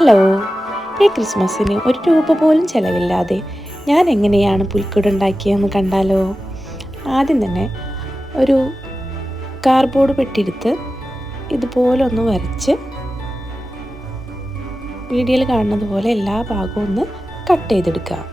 Hello, ഈ ക്രിസ്മസിന് ഒരു രൂപ പോലും ചിലവില്ലാതെ ഞാൻ എങ്ങനെയാണ് പുൽക്കൂട് ഉണ്ടാക്കിയതെന്ന് കണ്ടാലോ? ആദ്യം തന്നെ ഒരു കാർഡ്ബോർഡ് പെട്ടിയെടുത്ത് ഇതുപോലെ ഒന്ന് വരച്ച് വീഡിയോയിൽ കാണുന്നത് പോലെ എല്ലാ ഭാഗവും ഒന്ന് കട്ട് ചെയ്തെടുക്കുക.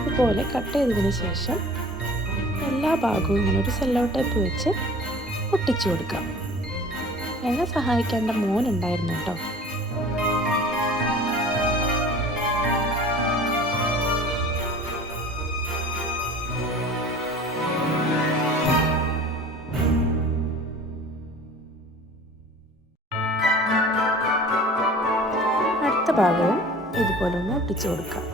ഇതുപോലെ കട്ട് ചെയ്തതിന് ശേഷം എല്ലാ ഭാഗവും ഇങ്ങനെ ഒരു സെല്ലോ ടേപ്പ് വെച്ച് ഒട്ടിച്ചു കൊടുക്കാം. എന്നെ സഹായിക്കേണ്ട മോനുണ്ടായിരുന്നു കേട്ടോ. അടുത്ത ഭാഗവും ഇതുപോലെ ഒന്ന് ഒട്ടിച്ചു കൊടുക്കാം.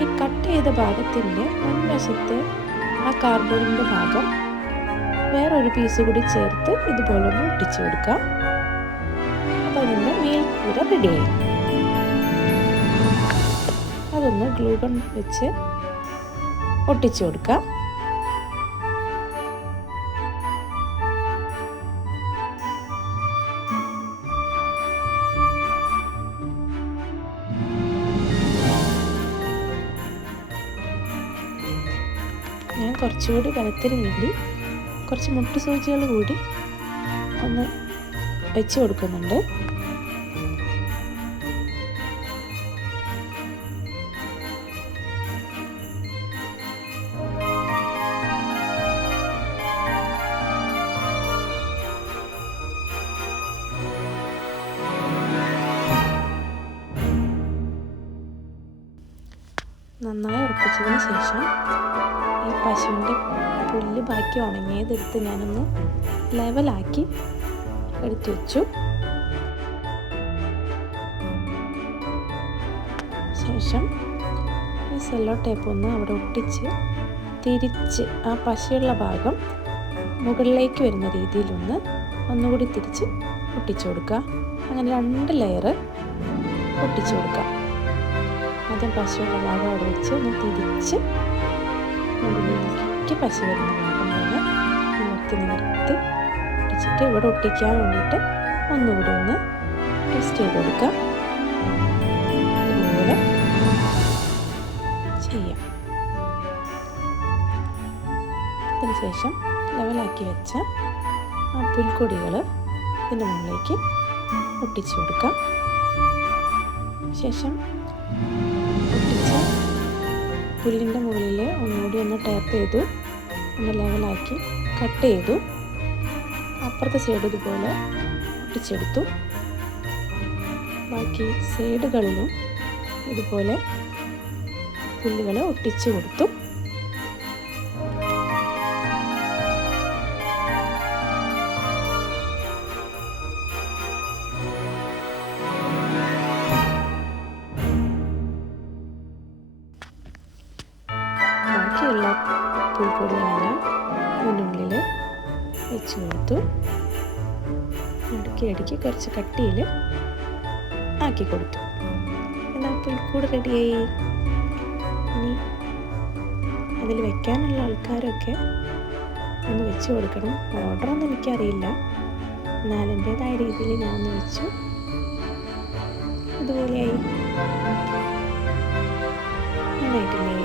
ഈ കട്ട് ചെയ്ത ഭാഗത്തിൻ്റെ മുൻവശത്ത് ആ കാർഡ്ബോർഡിൻ്റെ ഭാഗം വേറൊരു പീസ് കൂടി ചേർത്ത് ഇതുപോലെ ഒന്ന് ഒട്ടിച്ചു കൊടുക്കാം. അപ്പോൾ അതിൻ്റെ മേൽക്കൂര റെഡിയായി. അതൊന്ന് ഗ്ലൂ ഗൺ വെച്ച് ഒട്ടിച്ചു കൊടുക്കാം. ഞാൻ കുറച്ചുകൂടി ബലത്തിന് വേണ്ടി കുറച്ച് മുട്ട് സൂചികൾ കൂടി ഒന്ന് വെച്ച് കൊടുക്കുന്നുണ്ട്. നന്നായി ഉറപ്പിച്ചതിന് ശേഷം ഈ പശുവിൻ്റെ പുല്ല് ബാക്കി ഉണങ്ങിയതെടുത്ത് ഞാനൊന്ന് ലെവലാക്കി എടുത്തു വെച്ചു. ശേഷം ഈ സെല്ലോ ടേപ്പ് ഒന്ന് അവിടെ ഒട്ടിച്ച് തിരിച്ച് ആ പശയുള്ള ഭാഗം മുകളിലേക്ക് വരുന്ന രീതിയിലൊന്ന് ഒന്നുകൂടി തിരിച്ച് ഒട്ടിച്ചു കൊടുക്കുക. അങ്ങനെ 2 ലെയർ ഒട്ടിച്ചു കൊടുക്കുക. ആദ്യം പശയുള്ള ഭാഗം അവിടെ വെച്ച് ഒന്ന് തിരിച്ച് മുകളിലേക്ക് പശ വരുന്ന ഭാഗം പോലെ നിവർത്തി ഒട്ടിച്ചിട്ട് ഇവിടെ ഒട്ടിക്കാൻ വേണ്ടിയിട്ട് ഒന്നുകൂടി ഒന്ന് ട്വിസ്റ്റ് ചെയ്ത് കൊടുക്കാം. ഇതുപോലെ ചെയ്യാം. അതിനുശേഷം ലെവലാക്കി വെച്ച ആ പുൽക്കൊടികൾ ഇതിൻ്റെ മുകളിലേക്ക് ഒട്ടിച്ചു കൊടുക്കാം. ശേഷം ഒട്ടിച്ച പുല്ലിൻ്റെ മുകളിൽ ഒന്നുകൂടി ഒന്ന് ടാപ്പ് ചെയ്തു, ഒന്ന് ലെവലാക്കി കട്ട് ചെയ്തു. അപ്പുറത്തെ സൈഡ് ഇതുപോലെ ഒട്ടിച്ചെടുത്തു. ബാക്കി സൈഡുകളിലും ഇതുപോലെ പുല്ലുകൾ ഒട്ടിച്ചു കൊടുത്തു. ബാക്കിയുള്ള പുൽക്കൊടികളെല്ലാം മുന്നിൽ വെച്ച് കൊടുത്തു. അടുക്കി കുറച്ച് കട്ടിയിൽ ആക്കി കൊടുത്തു. എന്നാൽ പുൽക്കൂട് റെഡിയായി. ഇനി അതിൽ വെക്കാനുള്ള ആൾക്കാരൊക്കെ ഒന്ന് വെച്ച് കൊടുക്കണം. ഓർഡറൊന്നും എനിക്കറിയില്ല, എന്നാൽ എൻ്റേതായ രീതിയിൽ ഞാനൊന്ന് വെച്ചു. ഇതുപോലെയായി. നന്നായിട്ടില്ലേ?